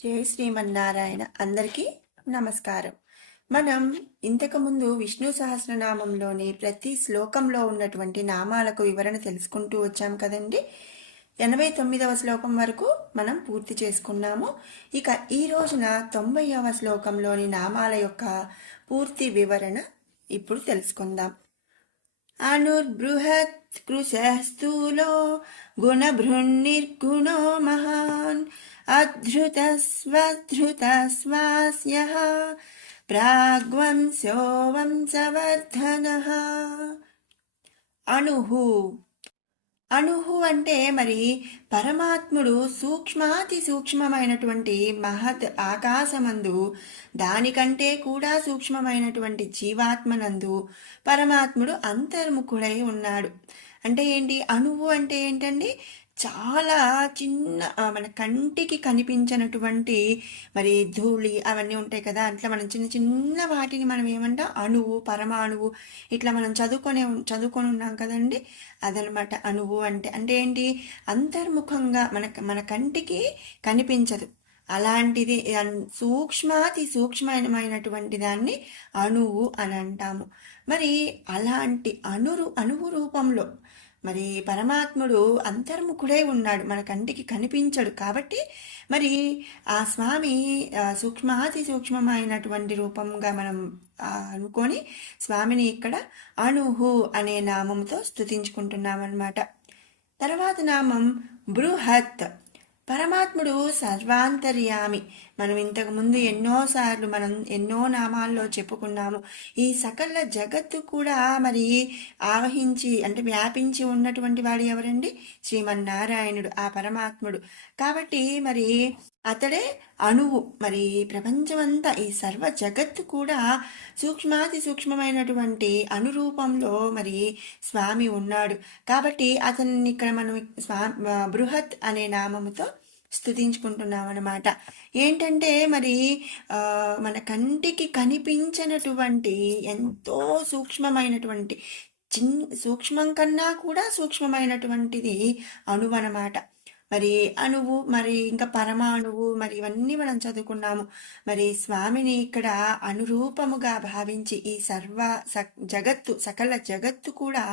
జై శ్రీమన్నారాయణ. అందరికీ నమస్కారం. మనం ఇంతకుముందు విష్ణు సహస్రనామంలోని ప్రతి శ్లోకంలో ఉన్నటువంటి నామాలకు వివరణ తెలుసుకుంటూ వచ్చాం కదండి. 89వ శ్లోకం వరకు మనం పూర్తి చేసుకున్నాము. ఇక ఈ రోజున 90వ శ్లోకంలోని నామాల యొక్క పూర్తి వివరణ ఇప్పుడు తెలుసుకుందాం. అనుర్బృహత్ కృశః స్థూలో గుణభృన్నిర్గుణో మహాన్ అధృతస్వధృతస్వాస్యః ప్రాగ్వంశో వంశవర్ధనః. అణుహు అణుహు అంటే మరి పరమాత్ముడు సూక్ష్మాతి సూక్ష్మమైనటువంటి మహత్ ఆకాశమందు దానికంటే కూడా సూక్ష్మమైనటువంటి జీవాత్మనందు పరమాత్ముడు అంతర్ముఖుడై ఉన్నాడు. అంటే ఏంటి? అణువు అంటే ఏంటండి? చాలా చిన్న మన కంటికి కనిపించినటువంటి మరి ధూళి అవన్నీ ఉంటాయి కదా, అట్లా మనం చిన్న చిన్న వాటిని మనం ఏమంటాం? అణువు, పరమాణువు, ఇట్లా మనం చదువుకొని ఉన్నాం కదండి. అదనమాట అణువు అంటే. అంటే ఏంటి? అంతర్ముఖంగా మన కంటికి కనిపించదు, అలాంటిది సూక్ష్మాతి సూక్ష్మమైనటువంటి దాన్ని అణువు అని అంటాము. మరి అలాంటి అణువు రూపంలో మరి పరమాత్ముడు అంతర్ముఖుడై ఉన్నాడు, మన కంటికి కనిపించడు. కాబట్టి మరి ఆ స్వామి సూక్ష్మాతి సూక్ష్మమైనటువంటి రూపంగా మనం అనుకొని స్వామిని ఇక్కడ అణుహు అనే నామంతో స్తుతించుకుంటున్నామన్నమాట. తర్వాత నామం బృహత్. పరమాత్ముడు సర్వాంతర్యామి. మనం ఇంతకు ముందు ఎన్నోసార్లు ఎన్నో నామాల్లో చెప్పుకున్నాము. ఈ సకల జగత్తు కూడా మరి ఆవహించి అంటే వ్యాపించి ఉన్నటువంటి వాడు ఎవరండి? శ్రీమన్నారాయణుడు, ఆ పరమాత్ముడు. కాబట్టి మరి అతడే అణువు. మరి ప్రపంచమంతా ఈ సర్వ జగత్తు కూడా సూక్ష్మాతి సూక్ష్మమైనటువంటి అనురూపంలో మరి స్వామి ఉన్నాడు. కాబట్టి అతన్ని ఇక్కడ మనం బృహత్ అనే నామముతో స్తుతించుకుంటున్నాం అన్నమాట. ఏంటంటే మరి మన కంటికి కనిపించినటువంటి ఎంతో సూక్ష్మమైనటువంటి సూక్ష్మం కన్నా కూడా సూక్ష్మమైనటువంటిది అణువు అన్నమాట. మరి అణువు, మరి ఇంకా పరమాణువు, మరి ఇవన్నీ మనం చదువుకున్నాము. మరి స్వామిని ఇక్కడ అనురూపముగా భావించి ఈ జగత్తు, సకల జగత్తు కూడా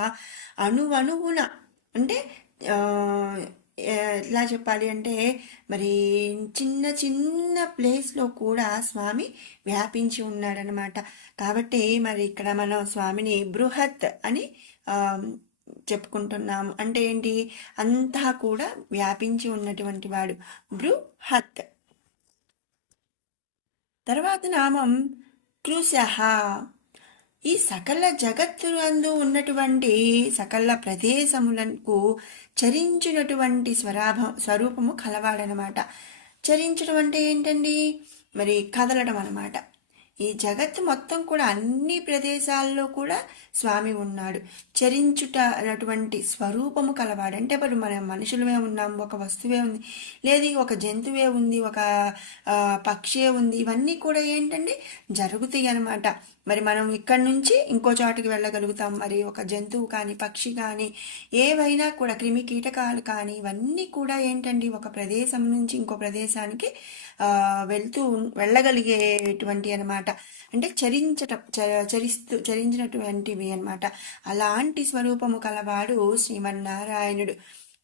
అణువణువున అంటే ఎలా చెప్పాలి అంటే మరి చిన్న చిన్న ప్లేస్లో కూడా స్వామి వ్యాపించి ఉన్నాడనమాట. కాబట్టి మరి ఇక్కడ మనం స్వామిని బృహత్ అని చెప్పుకుంటున్నాము. అంటే ఏంటి? అంతా కూడా వ్యాపించి ఉన్నటువంటి వాడు బృహత్. తర్వాత నామం కృశః. ఈ సకల జగత్తులందు ఉన్నటువంటి సకల ప్రదేశములకు చరించినటువంటి స్వరూపము కలవాడనమాట. చరించడం అంటే ఏంటండి? మరి కదలడం అనమాట. ఈ జగత్తు మొత్తం కూడా అన్ని ప్రదేశాల్లో కూడా స్వామి ఉన్నాడు. చరించుట అన్నటువంటి స్వరూపము కలవాడు. అంటే ఇప్పుడు మన మనుషులమే ఉన్నాం, ఒక వస్తువే ఉంది, లేదు ఒక జంతువే ఉంది, ఒక పక్షే ఉంది, ఇవన్నీ కూడా ఏంటండి జరుగుతాయి అనమాట. మరి మనం ఇక్కడి నుంచి ఇంకో చోటుకి వెళ్ళగలుగుతాం. మరి ఒక జంతువు కానీ, పక్షి కానీ, ఏవైనా కూడా క్రిమి కీటకాలు కానీ, ఇవన్నీ కూడా ఏంటండి ఒక ప్రదేశం నుంచి ఇంకో ప్రదేశానికి వెళ్ళగలిగేటువంటి అనమాట. అంటే చరించినటువంటివి అనమాట. అలాంటి స్వరూపము కలవాడు శ్రీమన్నారాయణుడు.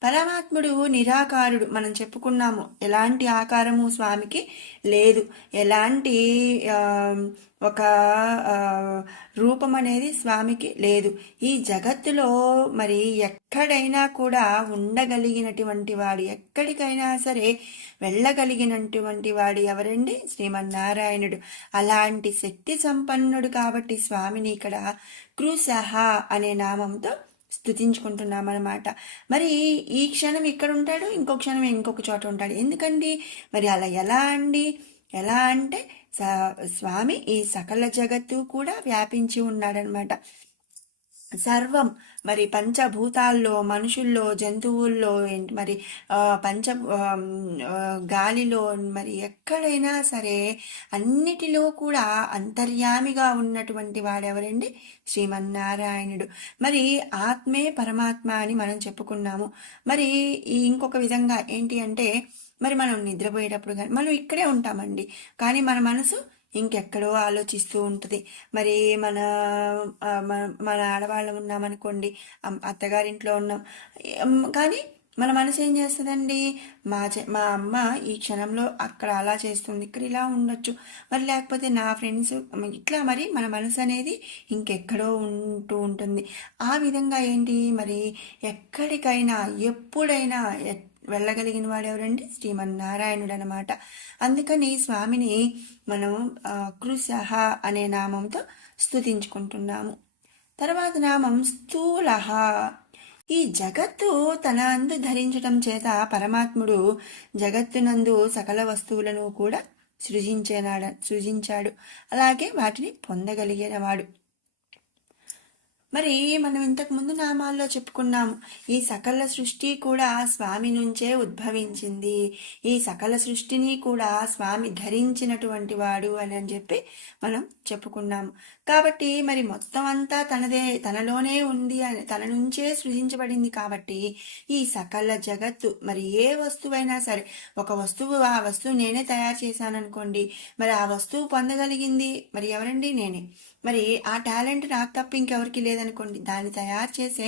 పరమాత్ముడు నిరాకారుడు. మనం చెప్పుకున్నాము, ఎలాంటి ఆకారము స్వామికి లేదు, ఎలాంటి ఒక రూపం అనేది స్వామికి లేదు. ఈ జగత్తులో మరి ఎక్కడైనా కూడా ఉండగలిగినటువంటి వాడు, ఎక్కడికైనా సరే వెళ్ళగలిగినటువంటి వాడు ఎవరండి? శ్రీమన్నారాయణుడు. అలాంటి శక్తి సంపన్నుడు కాబట్టి స్వామిని ఇక్కడ కృశః అనే నామంతో స్తుతించుకుంటున్నామన్నమాట. మరి ఈ క్షణం ఇక్కడ ఉంటాడు, ఇంకో క్షణం ఇంకొక చోట ఉంటాడు. ఎందుకండి మరి అలా? ఎలా అంటే స్వామి ఈ సకల జగత్తు కూడా వ్యాపించి ఉన్నాడనమాట. సర్వం మరి పంచభూతాల్లో, మనుషుల్లో, జంతువుల్లో, మరి గాలిలో, మరి ఎక్కడైనా సరే అన్నిటిలో కూడా అంతర్యామిగా ఉన్నటువంటి వాడెవరండి? శ్రీమన్నారాయణుడు. మరి ఆత్మే పరమాత్మ అని మనం చెప్పుకున్నాము. మరి ఇంకొక విధంగా ఏంటి అంటే మరి మనం నిద్రపోయేటప్పుడు కానీ మనం ఇక్కడే ఉంటామండి, కానీ మన మనసు ఇంకెక్కడో ఆలోచిస్తూ ఉంటుంది. మరి మన మన ఆడవాళ్ళం ఉన్నామనుకోండి, అత్తగారింట్లో ఉన్నాం, కానీ మన మనసు ఏం చేస్తుందండి, మా అమ్మ ఈ క్షణంలో అక్కడ అలా చేస్తుంది, ఇక్కడ ఇలా ఉండొచ్చు, మరి లేకపోతే నా ఫ్రెండ్స్, ఇట్లా మరి మన మనసు అనేది ఇంకెక్కడో ఉంటూ ఉంటుంది. ఆ విధంగా ఏంటి మరి ఎక్కడికైనా ఎప్పుడైనా వెళ్ళగలిగిన వాడు ఎవరండి, శ్రీమన్నారాయణుడు అనమాట. అందుకని స్వామిని మనం కృశః అనే నామంతో స్తుతించుకుంటున్నాము. తర్వాత నామం స్థూలః. ఈ జగత్తు తన అందు ధరించటం చేత పరమాత్ముడు జగత్తునందు సకల వస్తువులను కూడా సృజించాడు, అలాగే వాటిని పొందగలిగినవాడు. మరి మనం ఇంతకు ముందు నామాల్లో చెప్పుకున్నాము, ఈ సకల సృష్టి కూడా స్వామి నుంచే ఉద్భవించింది, ఈ సకల సృష్టిని కూడా స్వామి ధరించినటువంటి వాడు అని చెప్పి మనం చెప్పుకున్నాము. కాబట్టి మరి మొత్తం అంతా తనలోనే ఉంది అని, తన నుంచే సృజించబడింది. కాబట్టి ఈ సకల జగత్తు మరి ఏ వస్తువైనా సరే, ఒక వస్తువు, ఆ వస్తువు నేనే తయారు చేశాను అనుకోండి, మరి ఆ వస్తువు పొందగలిగింది మరి ఎవరండి, నేనే. మరి ఆ టాలెంట్ నాకు తప్ప ఇంకెవరికి లేదనుకోండి, దాన్ని తయారు చేసే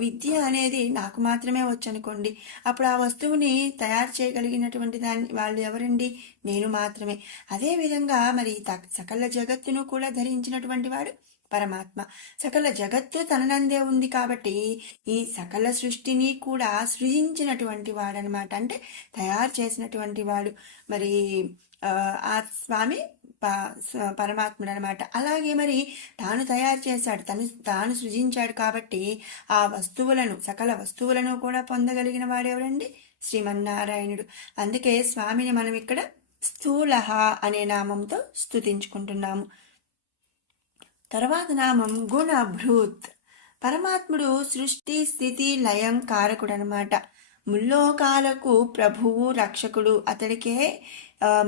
విద్య అనేది నాకు మాత్రమే వచ్చనుకోండి, అప్పుడు ఆ వస్తువుని తయారు చేయగలిగినటువంటి వాళ్ళు ఎవరండి, నేను మాత్రమే. అదేవిధంగా మరి సకల జగత్తును కూడా ధరించినటువంటి వాడు పరమాత్మ. సకల జగత్తు తననందే ఉంది కాబట్టి ఈ సకల సృష్టిని కూడా సృజించినటువంటి వాడనమాట, అంటే తయారు చేసినటువంటి వాడు మరి ఆ స్వామి పరమాత్ముడు అనమాట. అలాగే మరి తాను తయారు చేశాడు, తాను సృజించాడు కాబట్టి ఆ వస్తువులను, సకల వస్తువులను కూడా పొందగలిగిన వాడెవరండి, శ్రీమన్నారాయణుడు. అందుకే స్వామిని మనం ఇక్కడ స్థూలః అనే నామంతో స్తుతించుకుంటున్నాము. తర్వాత నామం గుణభృత్. పరమాత్ముడు సృష్టి స్థితి లయం కారకుడు అనమాట. ముల్లోకాలకు ప్రభువు రక్షకుడు. అతడికే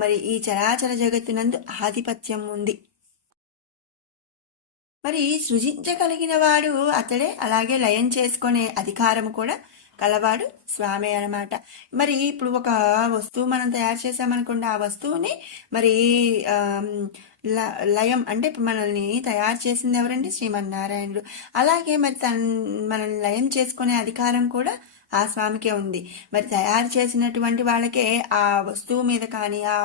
మరి ఈ చరాచర జగత్తునందు ఆధిపత్యం ఉంది. మరి సృజించగలిగిన వాడు అతడే, అలాగే లయం చేసుకునే అధికారం కూడా కలవాడు స్వామి అనమాట. మరి ఇప్పుడు ఒక వస్తువు మనం తయారు చేసామనుకోండి, ఆ వస్తువుని మరి లయం అంటే ఇప్పుడు మనల్ని తయారు చేసింది ఎవరండి, శ్రీమన్నారాయణుడు. అలాగే మరి మనల్ని లయం చేసుకునే అధికారం కూడా ఆ స్వామికే ఉంది. మరి తయారు చేసినటువంటి వాళ్ళకే ఆ వస్తువు మీద కానీ ఆ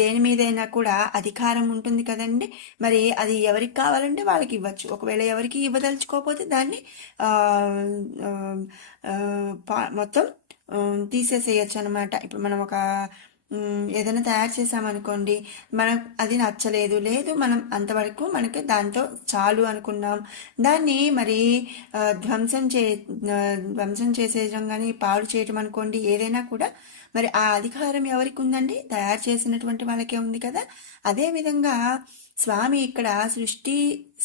దేని మీదైనా కూడా అధికారం ఉంటుంది కదండి. మరి అది ఎవరికి కావాలంటే వాళ్ళకి ఇవ్వచ్చు. ఒకవేళ ఎవరికి ఇవ్వదలుచుకోకపోతే దాన్ని మొత్తం తీసేసేయచ్చు అనమాట. ఇప్పుడు మనం ఒక ఏదైనా తయారు చేసామనుకోండి, మనకు అది నచ్చలేదు, లేదు మనం అంతవరకు మనకి దాంతో చాలు అనుకున్నాం, దాన్ని మరి ధ్వంసం చేసేయడం కానీ పాడు చేయటం అనుకోండి, ఏదైనా కూడా మరి ఆ అధికారం ఎవరికి ఉందండి, తయారు చేసినటువంటి వాళ్ళకే ఉంది కదా. అదేవిధంగా స్వామి ఇక్కడ సృష్టి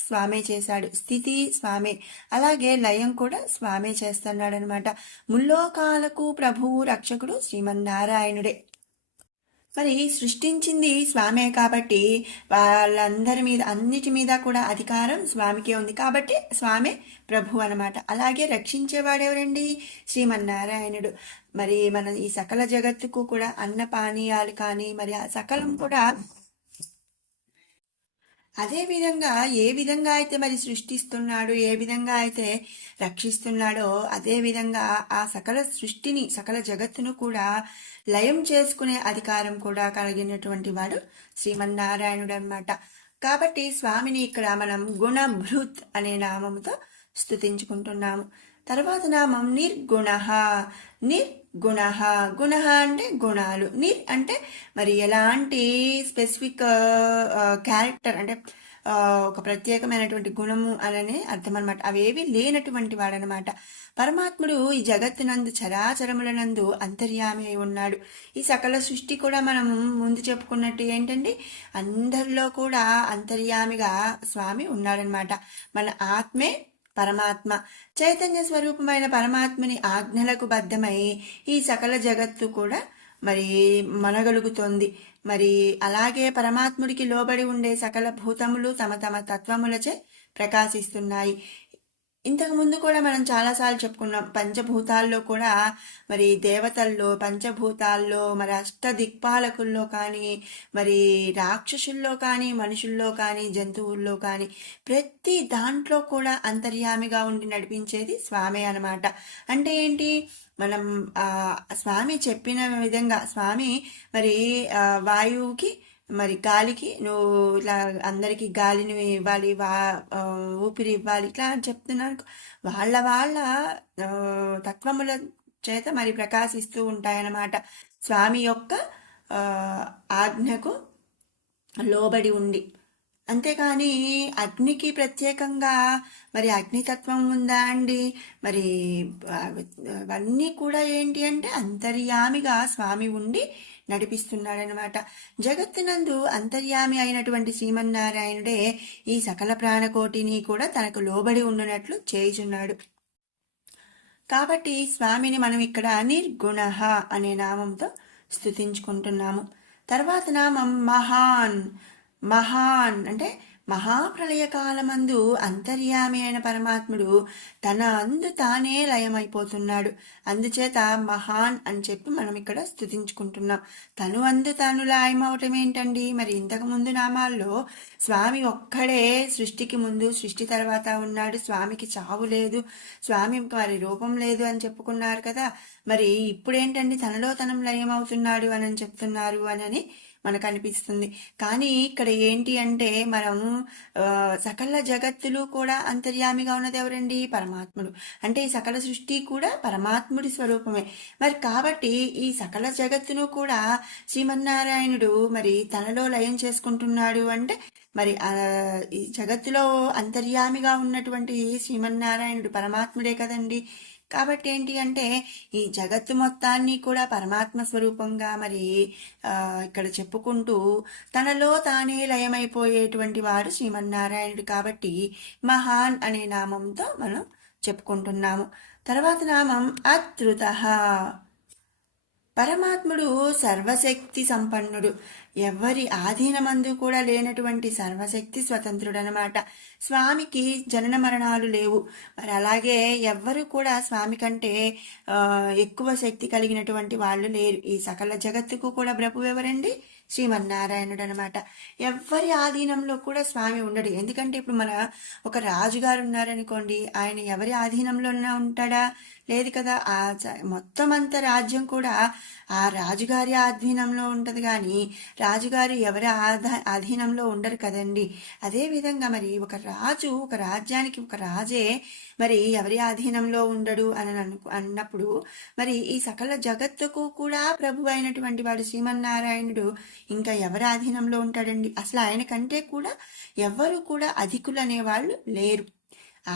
స్వామే చేశాడు, స్థితి స్వామే, అలాగే లయం కూడా స్వామే చేస్తున్నాడు అనమాట. ముల్లోకాలకు ప్రభువు రక్షకుడు శ్రీమన్నారాయణుడే. మరి సృష్టించింది స్వామే కాబట్టి వాళ్ళందరి మీద, అన్నిటి మీద కూడా అధికారం స్వామికే ఉంది కాబట్టి స్వామే ప్రభు అనమాట. అలాగే రక్షించేవాడెవరండి, శ్రీమన్నారాయణుడు. మరి మన ఈ సకల జగత్తుకు కూడా అన్న పానీయాలు కానీ మరి ఆ సకలం కూడా అదే విధంగా ఏ విధంగా అయితే మరి సృష్టిస్తున్నాడు, ఏ విధంగా అయితే రక్షిస్తున్నాడో అదే విధంగా ఆ సకల సృష్టిని, సకల జగత్తును కూడా లయం చేసుకునే అధికారం కూడా కలిగినటువంటి వాడు శ్రీమన్నారాయణుడు అన్నమాట. కాబట్టి స్వామిని ఇక్కడ మనం గుణభృత్ అనే నామముతో స్తుతించుకుంటున్నాము. తర్వాత నామం నిర్గుణ. నిర్గుణ, గుణ అంటే గుణాలు, నిర్ అంటే మరి ఎలాంటి స్పెసిఫిక్ క్యారెక్టర్ అంటే ఒక ప్రత్యేకమైనటువంటి గుణము అననే అర్థం అనమాట. అవేవి లేనటువంటి వాడనమాట. పరమాత్ముడు ఈ జగత్తునందు చరాచరములనందు అంతర్యామి అయి ఉన్నాడు. ఈ సకల సృష్టి కూడా మనం ముందు చెప్పుకున్నట్టు ఏంటండి, అందరిలో కూడా అంతర్యామిగా స్వామి ఉన్నాడనమాట. మన ఆత్మే పరమాత్మ. చైతన్య స్వరూపమైన పరమాత్మని ఆజ్ఞలకు బద్ధమై ఈ సకల జగత్తు కూడా మరి మనగలుగుతోంది. మరి అలాగే పరమాత్ముడికి లోబడి ఉండే సకల భూతములు తమ తమ తత్వములచే ప్రకాశిస్తున్నాయి. ఇంతకు ముందు కూడా మనం చాలాసార్లు చెప్పుకున్నాం. పంచభూతాల్లో కూడా మరి దేవతల్లో, పంచభూతాల్లో, మరి అష్టదిక్పాలకుల్లో కానీ, మరి రాక్షసుల్లో కానీ, మనుషుల్లో కానీ, జంతువుల్లో కానీ ప్రతి దాంట్లో కూడా అంతర్యామిగా ఉండి నడిపించేది స్వామే అన్నమాట. అంటే ఏంటి? మనం స్వామి చెప్పిన విధంగా స్వామి మరి వాయువుకి మరి గాలికి నువ్వు ఇట్లా అందరికి గాలిని ఇవ్వాలి, ఊపిరి ఇవ్వాలి ఇట్లా అని చెప్తున్నాను. వాళ్ళ వాళ్ళ తత్వముల చేత మరి ప్రకాశిస్తూ ఉంటాయన్నమాట. స్వామి యొక్క ఆజ్ఞకు లోబడి ఉండి. అంతేకాని అగ్నికి ప్రత్యేకంగా మరి అగ్నితత్వం ఉందా అండి? మరి అవన్నీ కూడా ఏంటి అంటే అంతర్యామిగా స్వామి ఉండి నడిపిస్తున్నాడనమాట. జగత్తునందు అంతర్యామి అయినటువంటి శ్రీమన్నారాయణుడే ఈ సకల ప్రాణకోటిని కూడా తనకు లోబడి ఉండునట్లు చేయుచున్నాడు. కాబట్టి స్వామిని మనం ఇక్కడ నిర్గుణ అనే నామంతో స్తుతించుకుంటున్నాము. తర్వాత నామం మహాన్. మహాన్ అంటే మహాప్రళయ కాలమందు అంతర్యామి అయిన పరమాత్ముడు తన అందు తానే లయమైపోతున్నాడు. అందుచేత మహాన్ అని చెప్పి మనం ఇక్కడ స్తుతించుకుంటున్నాం. తను అందు తాను లయమవటం ఏంటండి? మరి ఇంతకు ముందు నామాల్లో స్వామి ఒక్కడే సృష్టికి ముందు సృష్టి తర్వాత ఉన్నాడు, స్వామికి చావు లేదు, స్వామి మరి రూపం లేదు అని చెప్పుకున్నారు కదా. మరి ఇప్పుడేంటండి తనలో తనం లయమవుతున్నాడు అని చెప్తున్నారు అని మనకు అనిపిస్తుంది. కానీ ఇక్కడ ఏంటి అంటే మనం సకల జగత్తులు కూడా అంతర్యామిగా ఉన్నది ఎవరండి? పరమాత్ముడు. అంటే ఈ సకల సృష్టి కూడా పరమాత్ముడి స్వరూపమే. మరి కాబట్టి ఈ సకల జగత్తును కూడా శ్రీమన్నారాయణుడు మరి తనలో లయం చేసుకుంటున్నాడు అంటే మరి ఈ జగత్తులో అంతర్యామిగా ఉన్నటువంటి శ్రీమన్నారాయణుడు పరమాత్ముడే కదండి. కాబట్టి ఏంటి అంటే ఈ జగత్తు మొత్తాన్ని కూడా పరమాత్మ స్వరూపంగా మరి ఇక్కడ చెప్పుకుంటూ తనలో తానే లయమైపోయేటువంటి వాడు శ్రీమన్నారాయణుడు. కాబట్టి మహాన్ అనే నామంతో మనం చెప్పుకుంటున్నాము. తర్వాత నామం అద్రుత. పరమాత్ముడు సర్వశక్తి సంపన్నుడు, ఎవరి ఆధీనమందు కూడా లేనటువంటి సర్వశక్తి స్వతంత్రుడు అనమాట. స్వామికి జనన మరణాలు లేవు. మరి అలాగే ఎవ్వరు కూడా స్వామి కంటే ఎక్కువ శక్తి కలిగినటువంటి వాళ్ళు లేరు. ఈ సకల జగత్తుకు కూడా ప్రభు ఎవరండి? శ్రీమన్నారాయణుడు అనమాట. ఎవ్వరి ఆధీనంలో కూడా స్వామి ఉండడు. ఎందుకంటే ఇప్పుడు మన ఒక రాజుగారు ఉన్నారనుకోండి, ఆయన ఎవరి ఆధీనంలోనే ఉంటాడా? లేదు కదా. మొత్తం అంత రాజ్యం కూడా ఆ రాజుగారి ఆధీనంలో ఉంటది, కానీ రాజుగారు ఎవరి అధీనంలో ఉండరు కదండి. అదేవిధంగా మరి ఒక రాజు, ఒక రాజ్యానికి ఒక రాజే మరి ఎవరి ఆధీనంలో ఉండడు అని అన్నప్పుడు మరి ఈ సకల జగత్తుకు కూడా ప్రభు అయినటువంటి వాడు శ్రీమన్నారాయణుడు ఇంకా ఎవరి ఆధీనంలో ఉంటాడండి? అసలు ఆయన కంటే కూడా ఎవరు కూడా అధికులు అనేవాళ్ళు లేరు.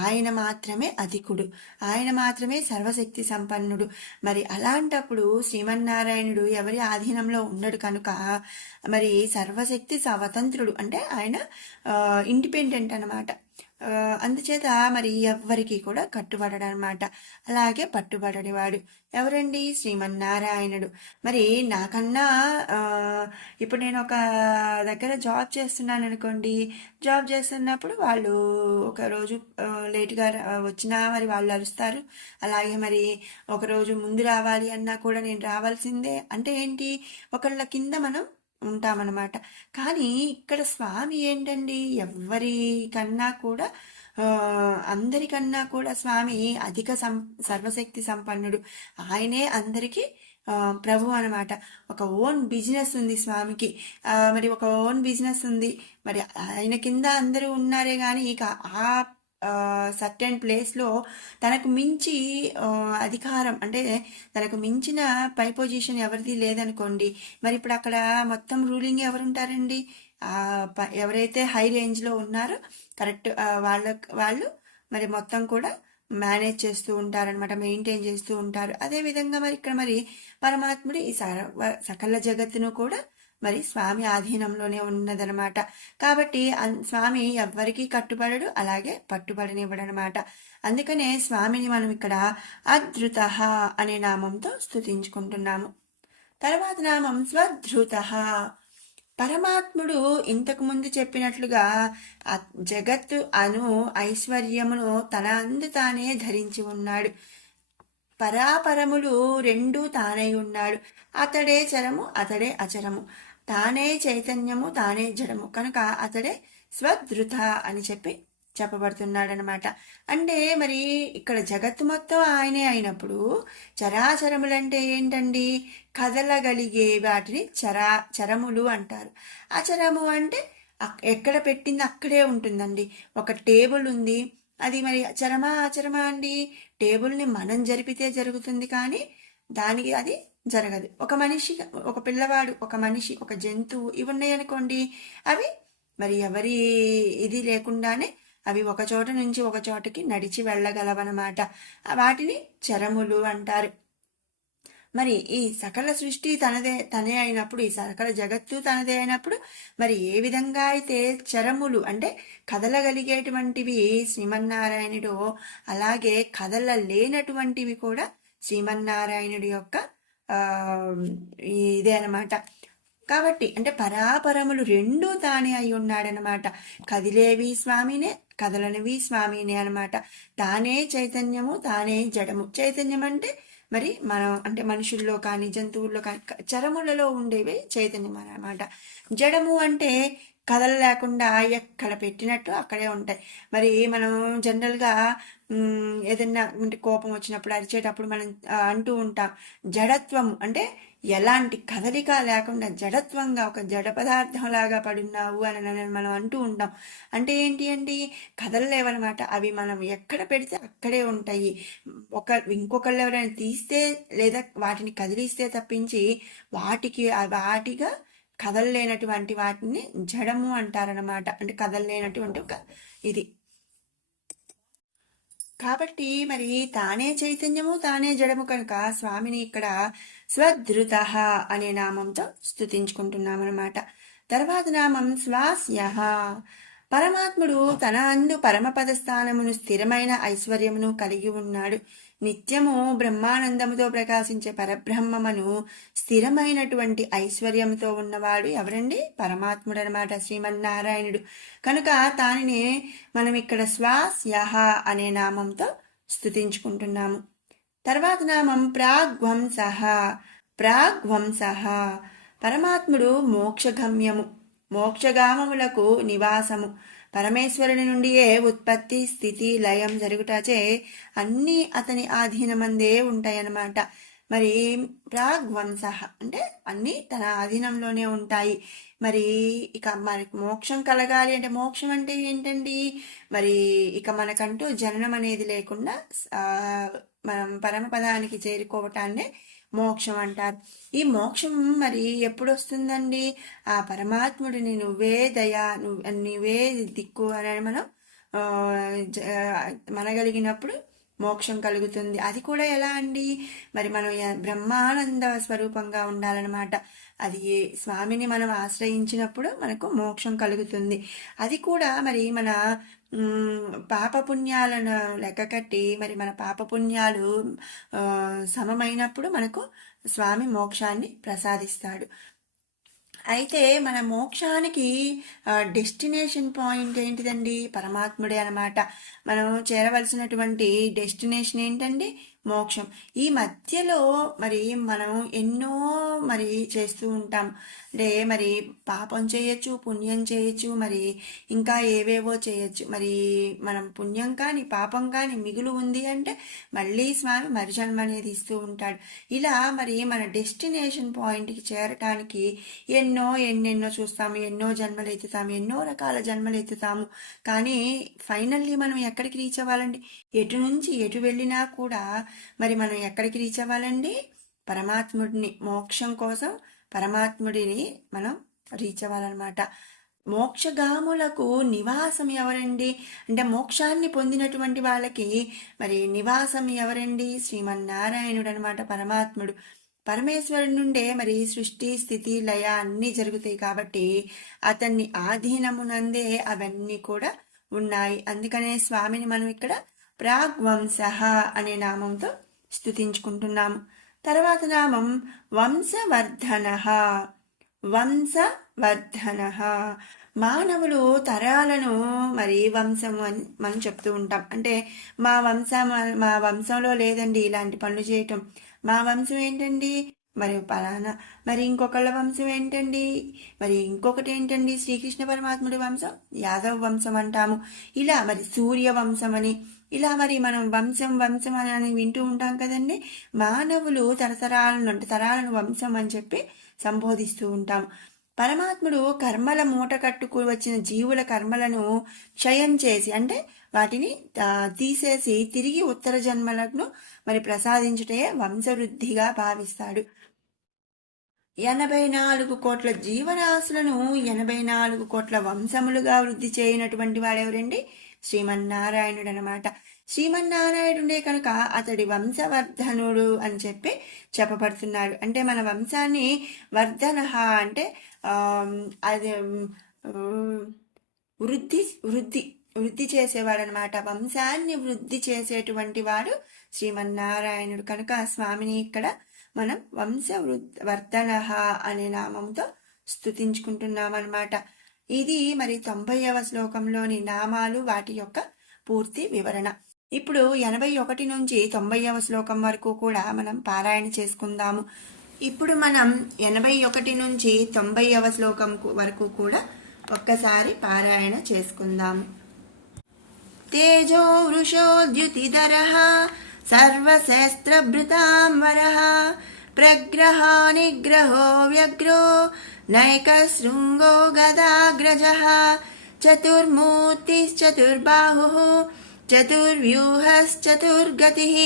ఆయన మాత్రమే అధికుడు, ఆయన మాత్రమే సర్వశక్తి సంపన్నుడు. మరి అలాంటప్పుడు శ్రీమన్నారాయణుడు ఎవరి ఆధీనంలో ఉండడు కనుక మరి సర్వశక్తి స్వతంత్రుడు, అంటే ఆయన ఇండిపెండెంట్ అనమాట. అందుచేత మరి ఎవ్వరికి కూడా కట్టుబడడు అనమాట. అలాగే పట్టుబడనివాడు ఎవరండి? శ్రీమన్నారాయణుడు. మరి నాకన్నా ఇప్పుడు నేను ఒక దగ్గర జాబ్ చేస్తున్నాను అనుకోండి. జాబ్ చేస్తున్నప్పుడు వాళ్ళు ఒకరోజు లేటుగా వచ్చినా మరి వాళ్ళు అరుస్తారు. అలాగే మరి ఒకరోజు ముందు రావాలి అన్నా కూడా నేను రావాల్సిందే. అంటే ఏంటి? ఒకళ్ళ కింద మనం ఉంటామన్నమాట. కానీ ఇక్కడ స్వామి ఏంటండి? ఎవరికన్నా కూడా అందరికన్నా కూడా స్వామి అధిక సర్వశక్తి సంపన్నుడు. ఆయనే అందరికీ ప్రభు అనమాట. ఒక ఓన్ బిజినెస్ ఉంది స్వామికి. మరి ఒక ఓన్ బిజినెస్ ఉంది. మరి ఆయన కింద అందరూ ఉన్నారే కానీ ఇక ఆ సర్టెన్ ప్లేస్లో తనకు మించి అధికారం, అంటే తనకు మించిన పై పొజిషన్ ఎవరిది లేదనుకోండి. మరి ఇప్పుడు అక్కడ మొత్తం రూలింగ్ ఎవరుంటారండి? ఎవరైతే హై రేంజ్లో ఉన్నారో కరెక్ట్ వాళ్ళు మరి మొత్తం కూడా మేనేజ్ చేస్తూ ఉంటారనమాట, మెయింటైన్ చేస్తూ ఉంటారు. అదేవిధంగా మరి ఇక్కడ మరి పరమాత్ముడు ఈ సకల జగత్తును కూడా మరి స్వామి ఆధీనంలోనే ఉన్నదనమాట. కాబట్టి స్వామి ఎవ్వరికీ కట్టుబడడు, అలాగే పట్టుబడనివ్వడనమాట. అందుకనే స్వామిని మనం ఇక్కడ అధృత అనే నామంతో స్తుతించుకుంటున్నాము. తర్వాత నామం స్వధృత. పరమాత్ముడు ఇంతకు ముందు చెప్పినట్లుగా ఆ జగత్తు అను ఐశ్వర్యమును తన అందు తానే ధరించి ఉన్నాడు. పరాపరములు రెండూ తానై ఉన్నాడు. అతడే చరము, అతడే అచరము, తానే చైతన్యము, తానే జడము, కనుక అతడే స్వధృత అని చెప్పబడుతున్నాడనమాట. అంటే మరి ఇక్కడ జగత్తు మొత్తం ఆయనే అయినప్పుడు చరాచరములంటే ఏంటండి? కదలగలిగే వాటిని చరములు అంటారు. అచరము అంటే ఎక్కడ పెట్టింది అక్కడే ఉంటుందండి. ఒక టేబుల్ ఉంది, అది మరి చరమా అచరమా అండి? టేబుల్ని మనం జరిపితే జరుగుతుంది, కానీ దానికి అది జరగదు. ఒక మనిషి, ఒక పిల్లవాడు, ఒక మనిషి, ఒక జంతువు ఇవి ఉన్నాయనుకోండి, అవి మరి ఎవరి ఇది లేకుండానే అవి ఒక చోట నుంచి ఒక చోటకి నడిచి వెళ్ళగలవన్నమాట. వాటిని చరములు అంటారు. మరి ఈ సకల సృష్టి తనే అయినప్పుడు, ఈ సకల జగత్తు తనదే అయినప్పుడు, మరి ఏ విధంగా అయితే చరములు అంటే కదలగలిగేటువంటివి శ్రీమన్నారాయణుడు, అలాగే కదలలేనటువంటివి కూడా శ్రీమన్నారాయణుడి యొక్క ఇదే అనమాట. కాబట్టి అంటే పరాపరములు రెండూ తానే అయి ఉన్నాడనమాట. కదిలేవి స్వామినే, కదలనివి స్వామినే అనమాట. తానే చైతన్యము, తానే జడము. చైతన్యం అంటే మరి మనం అంటే మనుషుల్లో కానీ జంతువుల్లో కానీ చరములలో ఉండేవి చైతన్యం అన్నమాట. జడము అంటే కథలు లేకుండా ఎక్కడ పెట్టినట్టు అక్కడే ఉంటాయి. మరి మనం జనరల్గా ఏదైనా అంటే కోపం వచ్చినప్పుడు అరిచేటప్పుడు మనం అంటూ ఉంటాం జడత్వం అంటే ఎలాంటి కదలిక లేకుండా జడత్వంగా ఒక జడ పదార్థం లాగా పడున్నావు అని మనం అంటూ ఉంటాం. అంటే ఏంటి అండి? కదలలేవన్నమాట. అవి మనం ఎక్కడ పెడితే అక్కడే ఉంటాయి. ఇంకొకళ్ళు ఎవరైనా తీస్తే లేదా వాటిని కదిలిస్తే తప్పించి వాటిగా కదలలేనటువంటి వాటిని జడము అంటారనమాట. అంటే కదలలేనటువంటి ఒక ఇది. కాబట్టి మరి తానే చైతన్యము, తానే జడము, కనుక స్వామిని ఇక్కడ స్వధృత అనే నామంతో స్తుతించుకుంటున్నామన్నమాట. తర్వాత నామం స్వాస్య. పరమాత్ముడు తన అందు పరమపద స్థానమును స్థిరమైన ఐశ్వర్యమును కలిగి ఉన్నాడు. నిత్యము బ్రహ్మానందముతో ప్రకాశించే పరబ్రహ్మమును స్థిరమైనటువంటి ఐశ్వర్యంతో ఉన్నవాడు ఎవరండి? పరమాత్ముడు అనమాట, శ్రీమన్నారాయణుడు. కనుక దానిని మనం ఇక్కడ స్వాస్యః అనే నామంతో స్తుతించుకుంటున్నాము. తర్వాత నామం ప్రాగ్వంసః. ప్రాగ్వంసః పరమాత్ముడు మోక్షగమ్యము, మోక్షగామములకు నివాసము. పరమేశ్వరుని నుండియే ఉత్పత్తి, స్థితి, లయం జరుగుటచే అన్నీ అతని ఆధీనమందే ఉంటాయన్నమాట. మరి ప్రాగ్వంస అంటే అన్నీ తన ఆధీనంలోనే ఉంటాయి. మరి ఇక మనకి మోక్షం కలగాలి అంటే మోక్షం అంటే ఏంటండి? మరి ఇక మనకంటూ జననం అనేది లేకుండా మనం పరమపదానికి చేరుకోవటాన్నే మోక్షం అంటారు. ఈ మోక్షం మరి ఎప్పుడు వస్తుందండి? ఆ పరమాత్ముడిని నువ్వే దయా, నువ్వే దిక్కు అని మనం మనగలిగినప్పుడు మోక్షం కలుగుతుంది. అది కూడా ఎలా అండి? మరి మనం బ్రహ్మానంద స్వరూపంగా ఉండాలన్నమాట. అది స్వామిని మనం ఆశ్రయించినప్పుడు మనకు మోక్షం కలుగుతుంది. అది కూడా మరి మన పాపపుణ్యాలను లెక్క కట్టి మరి మన పాపపుణ్యాలు సమమైనప్పుడు మనకు స్వామి మోక్షాన్ని ప్రసాదిస్తాడు. అయితే మన మోక్షానికి డెస్టినేషన్ పాయింట్ ఏంటిదండి? పరమాత్ముడే అనమాట. మనం చేరవలసినటువంటి డెస్టినేషన్ ఏంటండి? మోక్షం. ఈ మధ్యలో మరి మనం ఎన్నో మరి చేస్తూ ఉంటాం. అంటే మరి పాపం చేయొచ్చు, పుణ్యం చేయొచ్చు, మరి ఇంకా ఏవేవో చేయొచ్చు. మరి మనం పుణ్యం కానీ పాపం కానీ మిగులు ఉంది అంటే మళ్ళీ స్వామి మరుజన్మ అనేది ఇస్తూ ఉంటాడు. ఇలా మరి మన డెస్టినేషన్ పాయింట్కి చేరటానికి ఎన్నెన్నో చూస్తాము, ఎన్నో జన్మలు ఎత్తుతాము, ఎన్నో రకాల జన్మలు ఎత్తుతాము. కానీ ఫైనల్లీ మనం ఎక్కడికి రీచ్ అవ్వాలండి? ఎటు నుంచి ఎటు వెళ్ళినా కూడా మరి మనం ఎక్కడికి రీచ్ అవ్వాలండి? పరమాత్ముడిని, మోక్షం కోసం పరమాత్ముడిని మనం రీచ్ అవ్వాలన్నమాట. మోక్షగాములకు నివాసం ఎవరండి? అంటే మోక్షాన్ని పొందినటువంటి వాళ్ళకి మరి నివాసం ఎవరండి? శ్రీమన్నారాయణుడు అనమాట, పరమాత్ముడు. పరమేశ్వరుడి నుండే మరి సృష్టి, స్థితి, లయ అన్నీ జరుగుతాయి. కాబట్టి అతన్ని ఆధీనమునందే అవన్నీ కూడా ఉన్నాయి. అందుకనే స్వామిని మనం ఇక్కడ ప్రాగ్వంశ అనే నామంతో స్తుతించుకుంటున్నాము. తర్వాత నామం వంశవర్ధన. వంశవర్ధనః. మానవులు తరాలను మరి వంశం అని మనం చెప్తూ ఉంటాం. అంటే మా వంశంలో లేదండి ఇలాంటి పనులు చేయటం. మా వంశం ఏంటండి మరి పలానా, మరి ఇంకొకళ్ళ వంశం ఏంటండి, మరి ఇంకొకటి ఏంటండి శ్రీకృష్ణ పరమాత్ముడి వంశం యాదవ వంశం అంటాము. ఇలా మరి సూర్య వంశం అని, ఇలా మరి మనం వంశం వంశం అని వింటూ ఉంటాం కదండి. మానవులు తరాలను వంశం అని చెప్పి సంబోధిస్తూ ఉంటాం. పరమాత్ముడు కర్మల మూట కట్టుకు వచ్చిన జీవుల కర్మలను క్షయం చేసి, అంటే వాటిని తీసేసి తిరిగి ఉత్తర జన్మలను మరి ప్రసాదించుటే వంశవృద్ధిగా భావిస్తాడు. 84 కోట్ల జీవరాశులను 84 కోట్ల వంశములుగా వృద్ధి చేయనటువంటి వాడెవరండి? శ్రీమన్నారాయణుడు అనమాట. శ్రీమన్నారాయణుడే కనుక అతడి వంశవర్ధనుడు అని చెప్పి చెప్పబడుతున్నాడు. అంటే మన వంశాన్ని వర్ధన అంటే అది వృద్ధి వృద్ధి వృద్ధి చేసేవాడనమాట. వంశాన్ని వృద్ధి చేసేటువంటి వాడు శ్రీమన్నారాయణుడు. కనుక స్వామిని ఇక్కడ మనం వంశవర్ధన అనే నామంతో స్తుతించుకుంటున్నాం అనమాట. ఇది మరి 90వ శ్లోకంలోని నామాలు, వాటి యొక్క పూర్తి వివరణ. ఇప్పుడు 81 నుంచి 90వ శ్లోకం వరకు కూడా మనం పారాయణ చేసుకుందాము. ఇప్పుడు మనం 81 నుంచి 90వ శ్లోకం వరకు కూడా ఒక్కసారి పారాయణ చేసుకుందాము. తేజో వృషోద్యుతిధరః సర్వశస్త్రభృతాంబరః ప్రగ్రహ నిగ్రహో వ్యగ్రో నైకశృంగో గదాగ్రజః చతుర్మూర్తిశ్చతుర్బాహుః చతుర్వ్యూహశ్చతుర్గతిః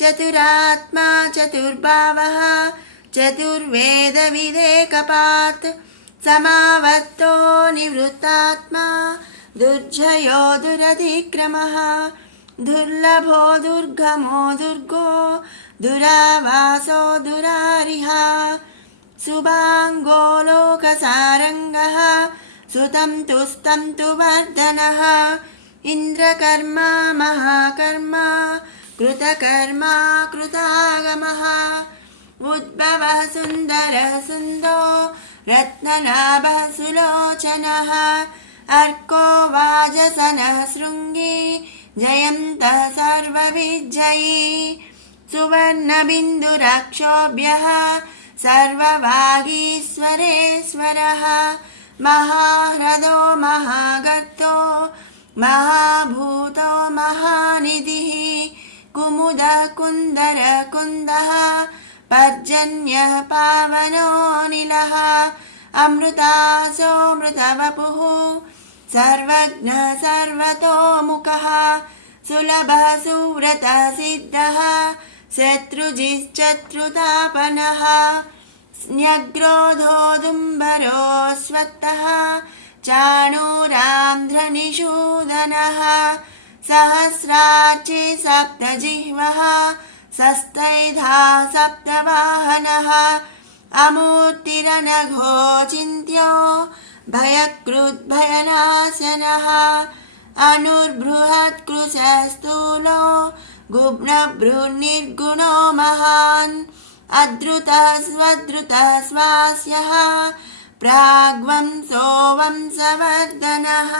చతురాత్మా చతుర్భావః చతుర్వేదవిదేకపాత్ సమావర్తో నివృత్తాత్మా దుర్జయో దురధిక్రమః దుర్లభో దుర్గమో దుర్గో దురావాసో దురారిహ శుభాంగో లోకసారంగః సుతం తుస్తం తు వర్ధనః ఇంద్రకర్మా మహాకర్మా కృతకర్మా కృతాగమః ఉద్భవః సుందరః సుందో రత్ననాభః సులోచనః అర్కో వాజసనః శృంగి జయంతః సర్వవిజయీ సువర్ణబిందురక్షోభ్యః సర్వవాగీశ్వరేశ్వరः మహాహ్రదో మహాగర్తో మహాభూతో మహానిధిః కుముదః కుందరకుందః పర్జన్యః పావనోనిలః అమృతాసోమృతవపుః సర్వజ్ఞః సర్వతోముఖః సులభः సువ్రతः సిద్ధः శత్రుజిశ్చత్రుతాపనః న్యగ్రోధోదుంబరోऽస్వత్థः చాణూరాంధ్రనిషూదనः సహస్రార్చి సప్తజిహ్వः సస్తైధా సప్తవాహనः అమూర్తిరనఘో చింత్యో భయకృద్భయనాశనः అనుర్బృహత్కృశస్థూలో గుబ్నభృన్నిర్గుణో మహాన్ అద్రుతः స్వద్రుతः స్వాస్యः ప్రాగ్వంశో వంశవర్ధనः.